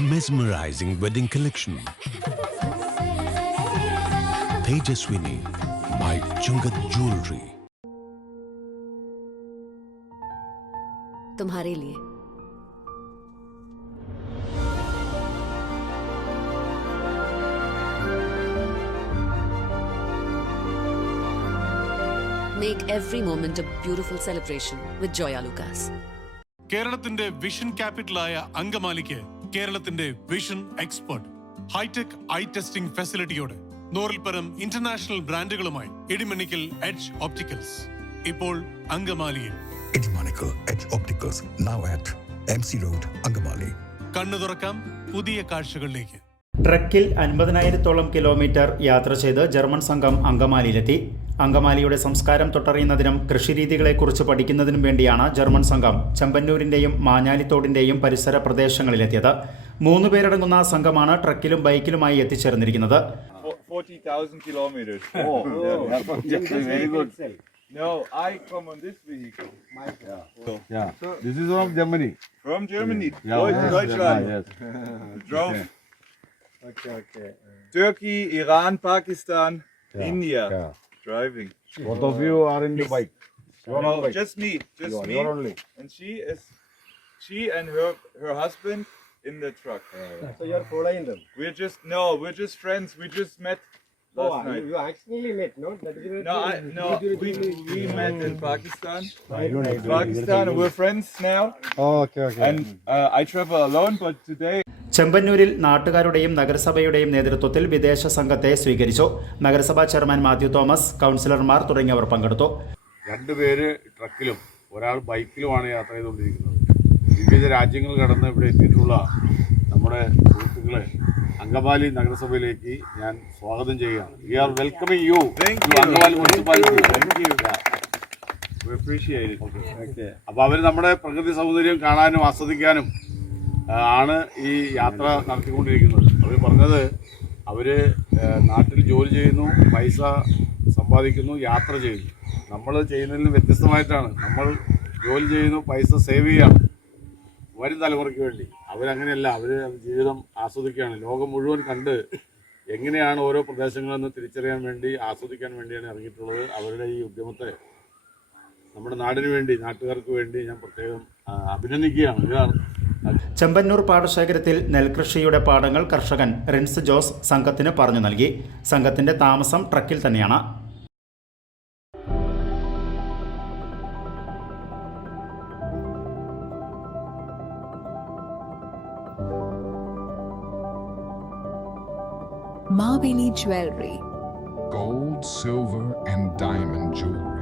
Mesmerizing wedding collection. Tejaswini by Chungat Jewelry. तुम्हारे लिए Make every moment a beautiful celebration with Joya Lucas. കേരളത്തിന്റെ vision ക്യാപിറ്റലായ അങ്കമാലിക്ക് കേരളത്തിന്റെ vision expert hitech eye testing ഫെസിലിറ്റിയോടെ നൂറിൽപ്പരം international ബ്രാൻഡുകളുമായി ഇടിമണിക്കൽ എഡ്ജ് ഓപ്റ്റിക്കൽസ് ഇപ്പോൾ അങ്കമാലിയിൽ. Idimonical Edge Opticals, now at MC road Angamaly. കണ്ണു തുറക്കാം പുതിയ കാഴ്ചകളിലേക്ക്. ട്രക്കിൽ അൻപതിനായിരത്തോളം കിലോമീറ്റർ യാത്ര ചെയ്ത് ജർമ്മൻ സംഘം അങ്കമാലിയിലെത്തി. അങ്കമാലിയുടെ സംസ്കാരം തൊട്ടറിയുന്നതിനും കൃഷിരീതികളെക്കുറിച്ച് പഠിക്കുന്നതിനും വേണ്ടിയാണ് ജർമ്മൻ സംഘം ചെമ്പന്നൂരിന്റെയും മാഞ്ഞാലിത്തോടിന്റെയും പരിസര പ്രദേശങ്ങളിലെത്തിയത് മൂന്ന് പേരടങ്ങുന്ന സംഘമാണ് ട്രക്കിലും ബൈക്കിലുമായി എത്തിച്ചേർന്നിരിക്കുന്നത് Fo- 40,000 kilometers. Oh, yeah. very good. No, I come on this vehicle. Yeah. So, this is from Germany. From Germany. Yeah, Deutsch- yes, Deutschland. yeah, yes. Drove. Okay, okay. Turkey, Iran, Pakistan, yeah. India. yeah. Driving. Both of you are in the bike. You are No, on the bike. just me. Just You are- me. you are only. And she is, she and her her husband in the truck. So you're following them. We're just no, we're just friends. We just met last Oh, night. you accidentally met, no? That is No, I, no, we, we met in Pakistan. don't. Pakistan, we're friends now. Oh, okay, okay. And uh, I travel alone, but today ചെമ്പന്നൂരിൽ നാട്ടുകാരുടെയും നഗരസഭയുടെയും നേതൃത്വത്തിൽ വിദേശ സംഘത്തെ സ്വീകരിച്ചു. നഗരസഭാ chairman Mathew Thomas കൗൺസിലർമാർ തുടങ്ങിയവർ പങ്കെടുത്തു. രണ്ടുപേര് ട്രക്കിലും ഒരാൾ ബൈക്കിലുമാണ് യാത്ര ചെയ്തുകൊണ്ടിരിക്കുന്നത്. വിവിധ രാജ്യങ്ങൾ കടന്ന് ഇവിടെ എത്തിയിട്ടുള്ള നമ്മുടെ സുഹൃത്തുക്കളെ അങ്കമാലി നഗരസഭയിലേക്ക് ഞാൻ സ്വാഗതം ചെയ്യുകയാണ്. We are welcoming you Angamaly municipality. അപ്പോൾ അവർ നമ്മുടെ പ്രകൃതി സൗന്ദര്യം കാണാനും ആസ്വദിക്കാനും ആണ് ഈ യാത്ര നടത്തിക്കൊണ്ടിരിക്കുന്നത്. അവർ പറഞ്ഞത് അവർ നാട്ടിൽ ജോലി ചെയ്യുന്നു പൈസ സമ്പാദിക്കുന്നു യാത്ര ചെയ്യുന്നു. നമ്മൾ ചെയ്യുന്നതിലും വ്യത്യസ്തമായിട്ടാണ്. നമ്മൾ ജോലി ചെയ്യുന്നു പൈസ സേവ് ചെയ്യുകയാണ് വരും തലമുറയ്ക്ക് വേണ്ടി. അവരങ്ങനെയല്ല. അവർ ജീവിതം ആസ്വദിക്കുകയാണ്. ലോകം മുഴുവൻ കണ്ട് എങ്ങനെയാണ് ഓരോ പ്രദേശങ്ങളെന്ന് തിരിച്ചറിയാൻ വേണ്ടി ആസ്വദിക്കാൻ വേണ്ടിയാണ് ഇറങ്ങിയിട്ടുള്ളത് അവരുടെ ഈ ഉദ്യമത്തെ. നമ്മുടെ നാടിന് വേണ്ടി നാട്ടുകാർക്ക് വേണ്ടി ഞാൻ പ്രത്യേകം അഭിനന്ദിക്കുകയാണ്. ചെമ്പന്നൂർ പാടശേഖരത്തിൽ നെൽകൃഷിയുടെ പാടങ്ങൾ കർഷകൻ റിൻസ് ജോസ് സംഘത്തിന് പറഞ്ഞു നൽകി സംഘത്തിന്റെ താമസം ട്രക്കിൽ തന്നെയാണ് Mabini Jewelry. gold, silver, and diamond jewelry.